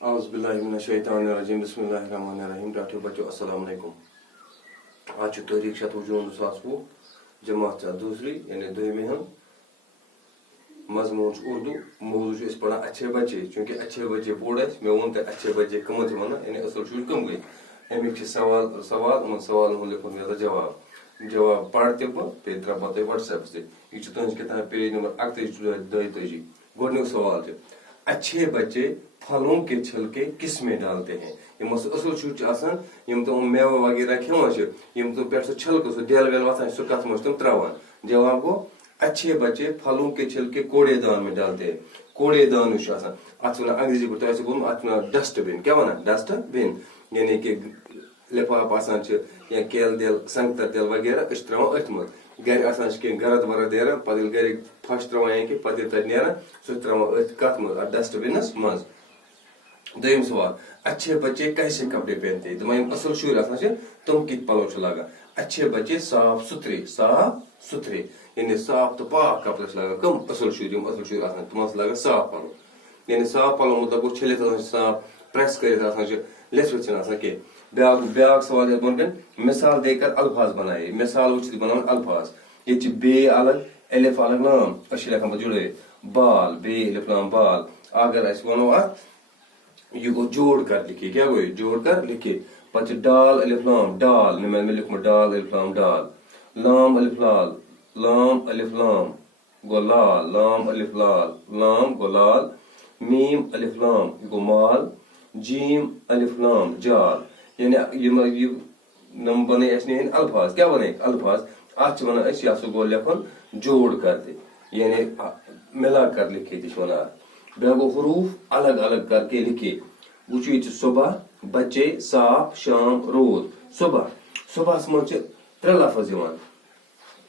اعوذ باللہ من الشیطان الرجیم بسم اللہ الرحمن الرحیم ڈاٹھو بچو السلام علیکم. آج تاریخ 7 جون 2020 جماعت دوسری یعنی دویمہ مضمون اردو موضوع اس پڑھا اچھے بچے چونکہ اچھے بچے پوڑ میں ون تو اچھے بچے کم یعنی اصل شر کم گئی امیک سوال ان سوالن لکھن مے جواب پڑھتے بہ ترا پتہ واٹس ایپ سے یہ تہذ کتاب پیج نمبر 31 گۄڈنیُک سوال اچھے بچے پھلوں کے چھلکے کس میں ڈالتے ہیں. یم اصل شر یم تم میوہ وغیرہ کھان تو پہ چھلکہ سہ دل ویل وتھان سہ کت مجھ تم تراوان. جواب گو اچھے بچے پھلوں کے چھلکے کوڑے دان میں ڈالتے ہیں. کوڑے دان ات ونان انگریزی پہ تھی بولم ات ونان ڈسٹ بن. کیا ونان ڈسٹ بن یعنی کہ لفاف آسان یا کیل دل سنگتر دل وغیرہ اس تراوان ات مز گر آسان کی گرد ورد نیران پتہ گر پھش تراوان کہ پتہ تر نیران سہ تراوان ات کت مز ات ڈسٹ بنس مز. دویم سوال اچھے بچے کیسے کپڑے پہنتے ہیں. دپان اصل شر آسان تم کت پلو لاگان. اچھے بچے صاف ستھرے یعنی صاف تو پاک کپڑے لاگان. کم اصل شر آسان تم لاگان صاف پلو یعنی صاف پلو مطلب چھلت صاف پریس کرت لتھرت آسان کی. بیاکھ سوال بن مثال دے کر الفاظ بنائے. مثال وچ بناون الفاظ یہ بے الگ الف الگ لام اس لکھان پہ جڑے بال بے الف لام بال. اگر اس ونو ات یہ گو جوڑ کر لکھے. کیا گو جوڑ کر لکھے. پتہ ڈال الف لام ڈال میں لکھم ڈال الف لام ڈال. لام الف لال لام الف لام گو لال لام الف لال لام گو لال. میم الف لام یہ گو مال. جیم الف لام جال. یعنی نم بنے اس نے الفاظ. کیا بنے الفاظ ات ونان اس یہ گو لکھن جوڑ کر دے یعنی ملا کر لکھے تھی ونان. بیا گو حروف الگ الگ کر کے لکھے. وچو یہ صبح بچے صاف شام روز. صبح من ترے لفظ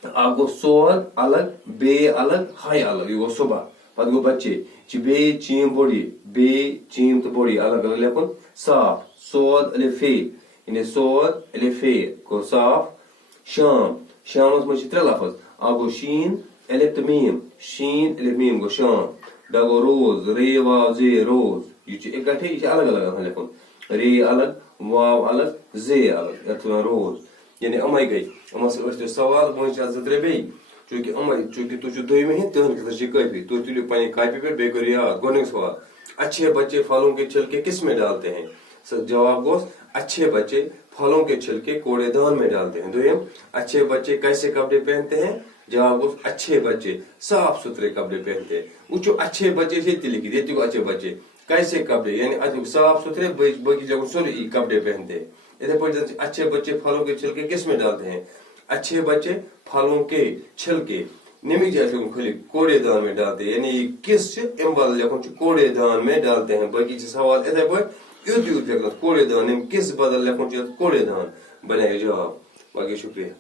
اک گو سود الگ بے الگ ہائی الگ یہ گو صبح. پتہ گو بچے بے چیم بوڑی بے چیم تو بوڑی الگ الگ لکھن صاف. سود الف فے یعنی سود الف فے گو صاف. شامس من ترے لفظ اک گو شین الف تو میم شین الف میم گو شام. بیا گو روز رے واو زے روز یہ اکٹھے یہ الگ الگ لکھن. رے الگ واو الگ زے الگ یت روز یعنی امے گئی. سوال وجہ زٕ بی چونکہ تھی دویمہ تہند خاطر کافی. تھی تلو پنہ کاپی پہ بیٚیہِ کٔرِو یاد. گۄڈنیُک سوال اچھے بچے پھلوں کے چھلکے کس میں ڈالتے ہیں. جواب گوس اچھے بچے پھلوں کے چھلکے کوڑے دان میں ڈالتے ہیں. دویم اچھے بچے کیسے کپڑے پہنتے ہیں. جواب گوس اچھے بچے صاف ستھرے کپڑے پہنتے ہیں. وچو اچھے بچے سے لکھت یہ گو اچھے بچے کیسے کپڑے یعنی صاف ستھرے باقی جگہ سورے کپڑے پہنتے ہیں. اتھے پٲٹھۍ اچھے بچے پھلوں کے چھلکے کس میں ڈالتے ہیں. اچھے بچے پھلوں کے چھلکے نمی جیسے کھلی کوڑے دان میں ڈالتے ہیں یعنی کس امبل لکھن کوڑے دان میں ڈالتے ہیں. باقی سوال اتھے پٲٹھۍ یوت لکھنا کوڑے دان کس بدل لکھن کوڑے دان بنے جواب. باقی شکریہ.